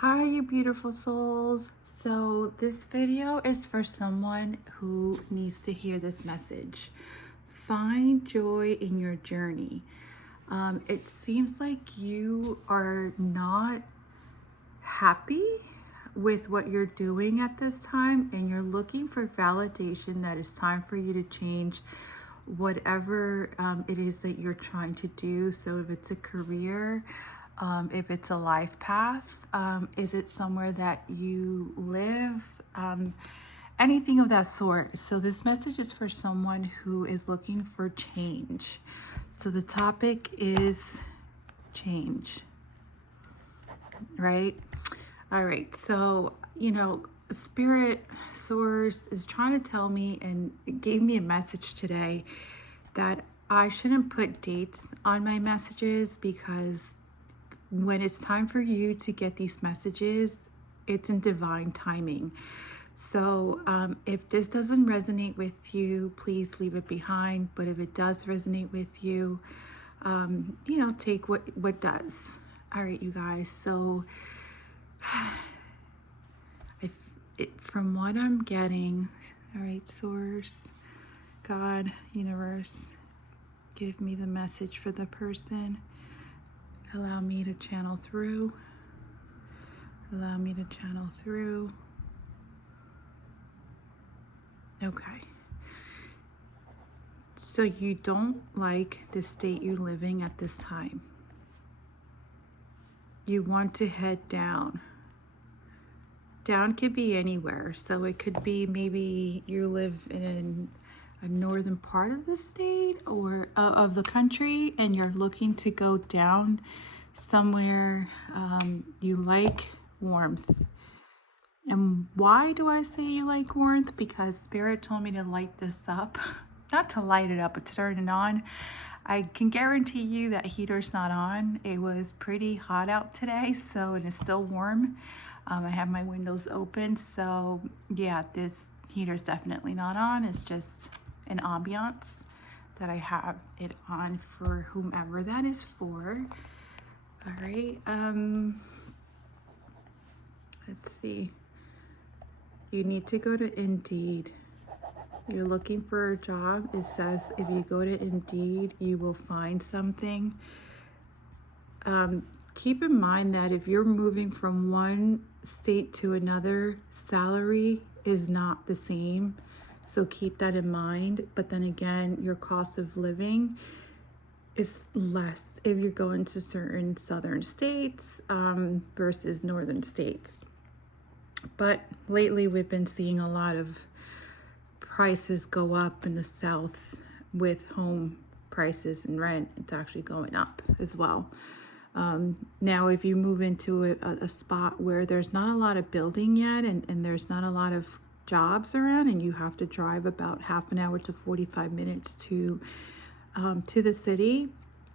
Hi, you beautiful souls. So, this video is for someone who needs to hear this message. Find joy in your journey. It seems like you are not happy with what you're doing at this time, and you're looking for validation that it's time for you to change whatever it is that you're trying to do. So, if it's a career, if it's a life path, is it somewhere that you live? Anything of that sort. So, this message is for someone who is looking for change. So, the topic is change, right? All right. So, Spirit Source is trying to tell me, and it gave me a message today that I shouldn't put dates on my messages, because when it's time for you to get these messages, it's in divine timing. So if this doesn't resonate with you, please leave it behind. But if it does resonate with you, take what does. All right, you guys. So from what I'm getting, all right, Source, God, Universe, give me the message for the person. Allow me to channel through. Allow me to channel through. Okay. So you don't like the state you're living at this time. You want to head down. Down could be anywhere. So it could be maybe you live in a northern part of the state or of the country, and you're looking to go down somewhere. You like warmth. And why do I say you like warmth? Because Spirit told me to light this up. Not to light it up, but to turn it on. I can guarantee you that heater's not on. It was pretty hot out today, so it is still warm. I have my windows open, so yeah, this heater's definitely not on. It's just an ambiance that I have it on for whomever that is for. All right, let's see. You need to go to Indeed. You're looking for a job. It says if you go to Indeed, you will find something. Keep in mind that if you're moving from one state to another, salary is not the same. So keep that in mind. But then again, your cost of living is less if you're going to certain southern states versus northern states. But lately, we've been seeing a lot of prices go up in the south with home prices and rent. It's actually going up as well. Now, if you move into a spot where there's not a lot of building yet, and there's not a lot of jobs around, and you have to drive about half an hour to 45 minutes to the city,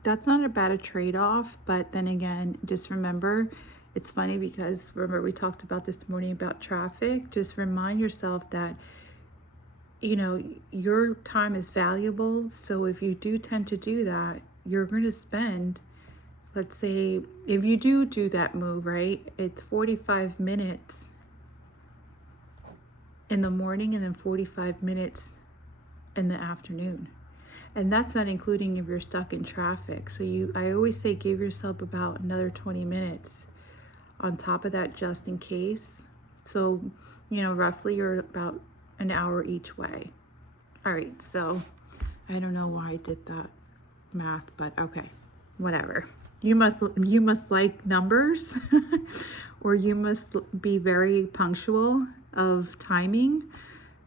that's not a bad trade-off. But then again, just remember, it's funny because remember we talked about this morning about traffic. Just remind yourself that your time is valuable. So if you do tend to do that, you're going to spend, let's say, if you do that move, right, it's 45 minutes in the morning and then 45 minutes in the afternoon. And that's not including if you're stuck in traffic. So I always say give yourself about another 20 minutes on top of that, just in case. So, roughly you're about an hour each way. All right, so I don't know why I did that math, but okay, whatever. You must like numbers or you must be very punctual of timing.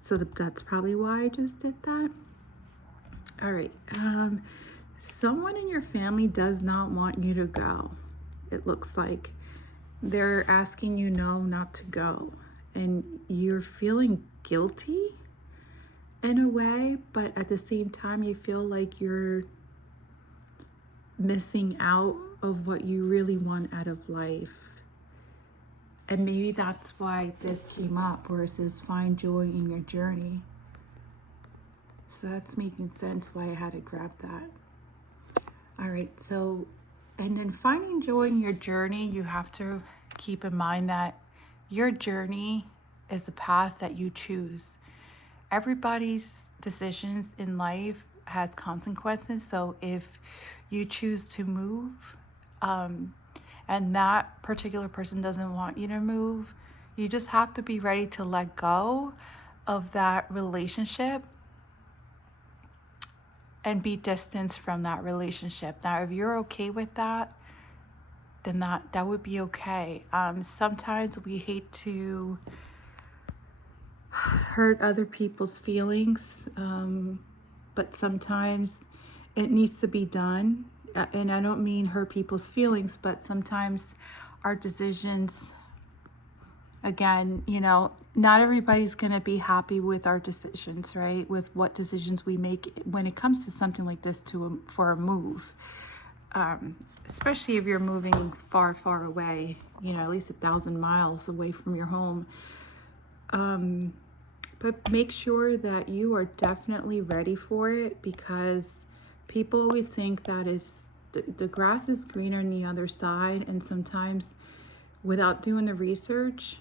So that's probably why I just did that. All right. Someone in your family does not want you to go. It looks like they're asking you not to go, and you're feeling guilty in a way, but at the same time, you feel like you're missing out of what you really want out of life. And maybe that's why this came up, where it says find joy in your journey. So that's making sense why I had to grab that. All right, so, and then finding joy in your journey, you have to keep in mind that your journey is the path that you choose. Everybody's decisions in life has consequences. So if you choose to move, and that particular person doesn't want you to move, you just have to be ready to let go of that relationship and be distanced from that relationship. Now, if you're okay with that, then that would be okay. Sometimes we hate to hurt other people's feelings, but sometimes it needs to be done. And I don't mean hurt people's feelings, but sometimes our decisions, again, you know, not everybody's going to be happy with our decisions, right? With what decisions we make when it comes to something like this for a move. Especially if you're moving far, far away, you know, at least 1,000 miles away from your home. But make sure that you are definitely ready for it, because people always think that the grass is greener on the other side, and sometimes without doing the research,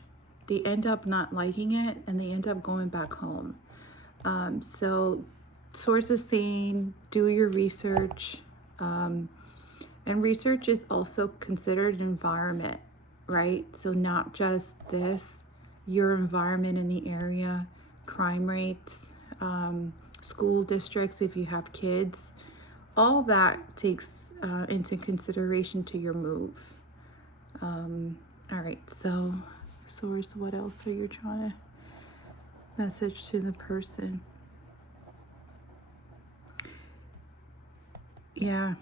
they end up not liking it and they end up going back home. So sources saying do your research, and research is also considered environment, right? So not just your environment in the area, crime rates, school districts if you have kids, all that takes into consideration to your move. All right, so source, what else are you trying to message to the person? Yeah,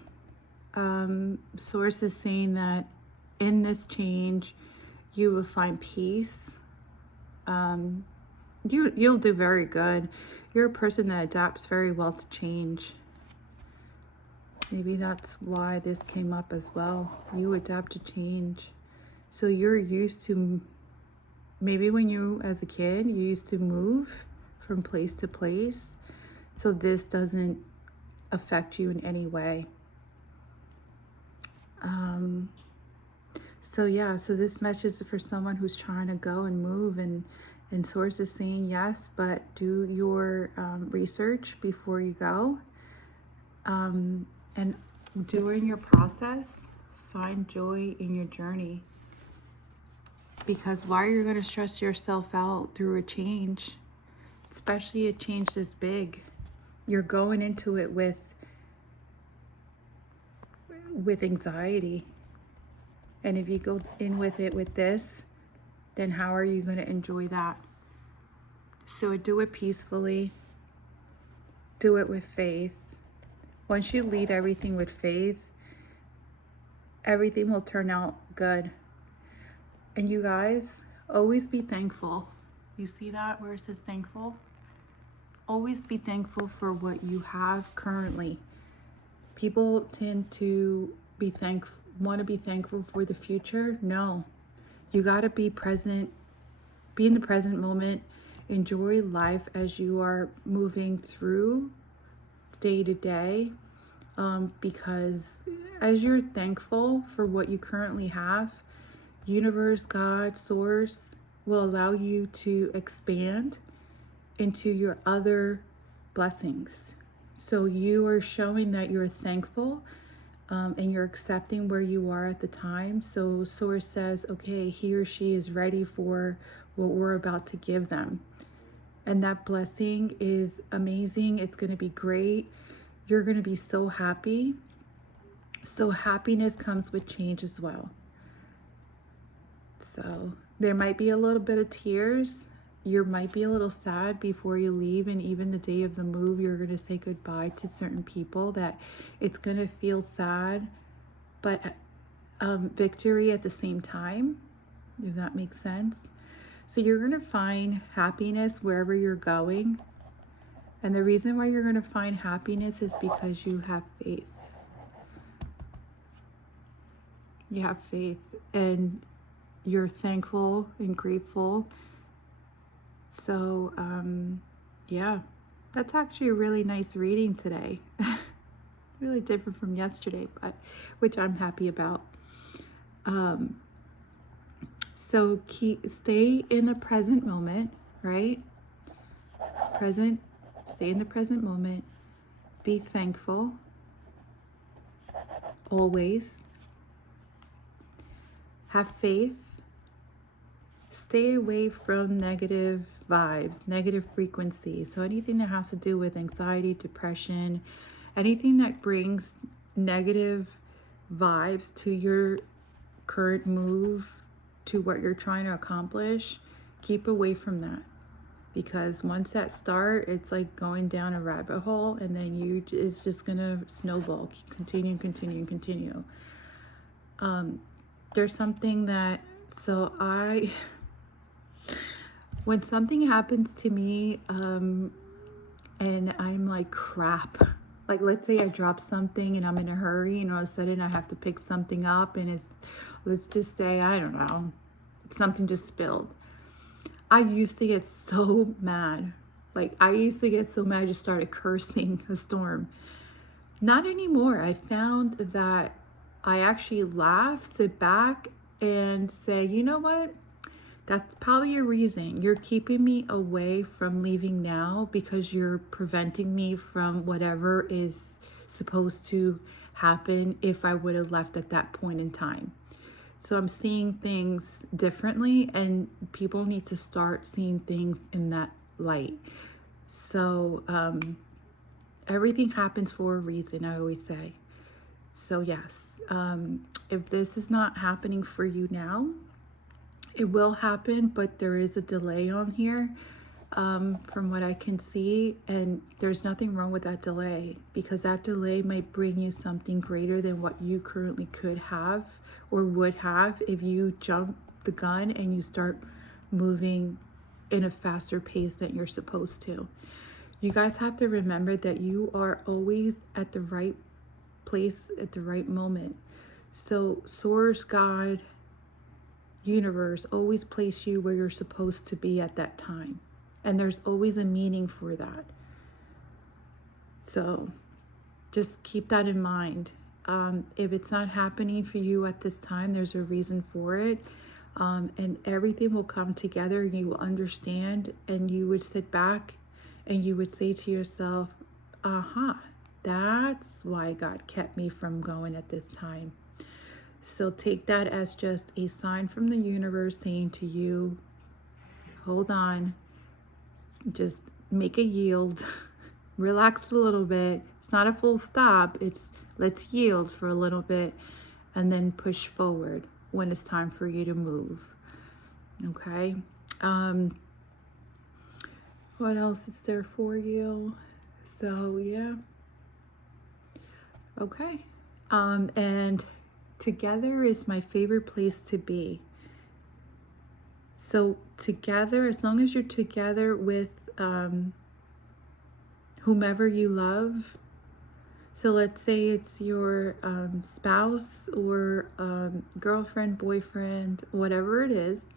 source is saying that in this change, you will find peace. You'll do very good. You're a person that adapts very well to change. Maybe that's why this came up as well. You adapt to change. So you're used to, maybe when you, as a kid, you used to move from place to place. So this doesn't affect you in any way. So yeah, so this message is for someone who's trying to go and move, and source is saying yes, but do your research before you go. And during your process, find joy in your journey. Because why are you going to stress yourself out through a change, especially a change this big? You're going into it with anxiety. And if you go in with it with this, then how are you going to enjoy that? So do it peacefully. Do it with faith. Once you lead everything with faith, everything will turn out good. And you guys, always be thankful. You see that where it says thankful? Always be thankful for what you have currently. People tend to want to be thankful for the future. No, you got to be present, be in the present moment, enjoy life as you are moving through day to day, because as you're thankful for what you currently have, universe, God, source will allow you to expand into your other blessings. So you are showing that you're thankful, and you're accepting where you are at the time. So source says, okay, he or she is ready for what we're about to give them. And that blessing is amazing. It's going to be great. You're going to be so happy. So happiness comes with change as well. So there might be a little bit of tears. You might be a little sad before you leave, and even the day of the move, you're going to say goodbye to certain people, that it's going to feel sad, but victory at the same time, if that makes sense. So you're going to find happiness wherever you're going. And the reason why you're going to find happiness is because you have faith. You have faith, and you're thankful and grateful. So, yeah, that's actually a really nice reading today. Really different from yesterday, but which I'm happy about. So stay in the present moment, right? Stay in the present moment. Be thankful always. Have faith. Stay away from negative vibes, negative frequencies. So anything that has to do with anxiety, depression, anything that brings negative vibes to your current move, to what you're trying to accomplish, keep away from that. Because once that starts, it's like going down a rabbit hole, and then it's just gonna snowball, continue. There's something that, when something happens to me, and I'm like, crap, like let's say I drop something and I'm in a hurry, and all of a sudden I have to pick something up, and let's just say, I don't know, something just spilled. I used to get so mad. I just started cursing a storm. Not anymore. I found that I actually laugh, sit back, and say, you know what? That's probably a reason. You're keeping me away from leaving now because you're preventing me from whatever is supposed to happen if I would have left at that point in time. So I'm seeing things differently, and people need to start seeing things in that light. So everything happens for a reason, I always say. So yes, if this is not happening for you now, it will happen, but there is a delay on here, from what I can see, and there's nothing wrong with that delay, because that delay might bring you something greater than what you currently could have or would have if you jump the gun and you start moving in a faster pace than you're supposed to. You guys have to remember that you are always at the right place at the right moment. So Source, God, universe always place you where you're supposed to be at that time, and there's always a meaning for that. So just keep that in mind. If it's not happening for you at this time, there's a reason for it, and everything will come together, and you will understand, and you would sit back and you would say to yourself, that's why God kept me from going at this time. So take that as just a sign from the universe saying to you, hold on, just make a yield, relax a little bit. It's not a full stop. It's let's yield for a little bit and then push forward when it's time for you to move. Okay. What else is there for you? So yeah. Okay. And together is my favorite place to be. So together, as long as you're together with whomever you love. So let's say it's your spouse or girlfriend, boyfriend, whatever it is,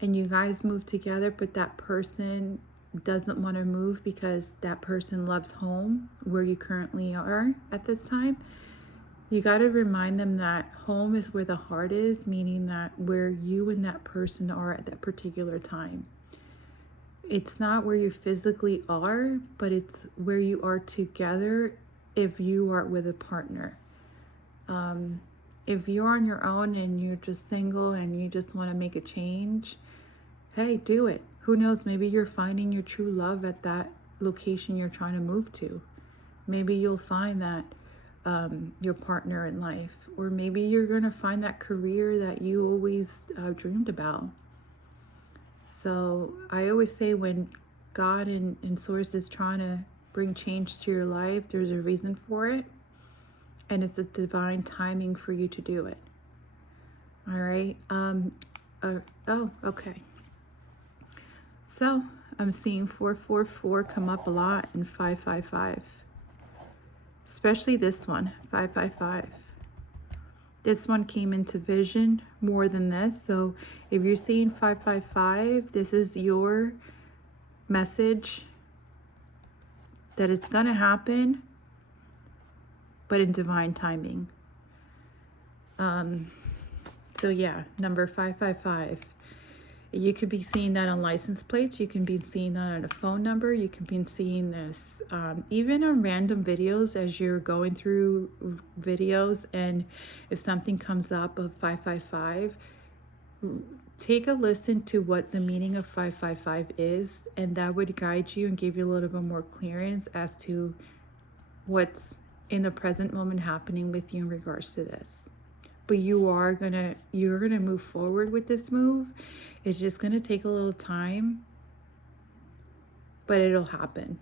and you guys move together, but that person doesn't want to move because that person loves home where you currently are at this time. You got to remind them that home is where the heart is, meaning that where you and that person are at that particular time. It's not where you physically are, but it's where you are together if you are with a partner. If you're on your own and you're just single and you just want to make a change, hey, do it. Who knows? Maybe you're finding your true love at that location you're trying to move to. Maybe you'll find that your partner in life, or maybe you're going to find that career that you always dreamed about. So I always say when God and Source is trying to bring change to your life, there's a reason for it, and it's a divine timing for you to do it. All right. Okay. So I'm seeing 444 come up a lot, and 555. Especially this one, 555. This one came into vision more than this. So if you're seeing 555, this is your message that it's going to happen, but in divine timing. So yeah, number 555. You could be seeing that on license plates. You can be seeing that on a phone number. You can be seeing this even on random videos as you're going through videos. And if something comes up of 555, take a listen to what the meaning of 555 is, and that would guide you and give you a little bit more clearance as to what's in the present moment happening with you in regards to this. But you're gonna move forward with this move. It's just gonna take a little time, but it'll happen.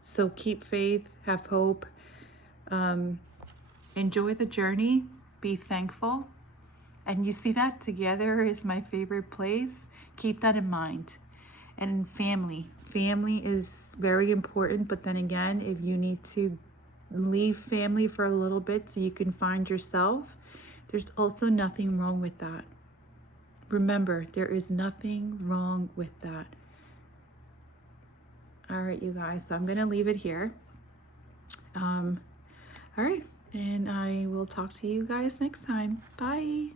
So keep faith, have hope, enjoy the journey, be thankful. And you see that together is my favorite place. Keep that in mind. And family is very important, but then again, if you need to leave family for a little bit so you can find yourself, there's also nothing wrong with that. Remember, there is nothing wrong with that. All right, you guys, so I'm gonna leave it here. All right, and I will talk to you guys next time. Bye.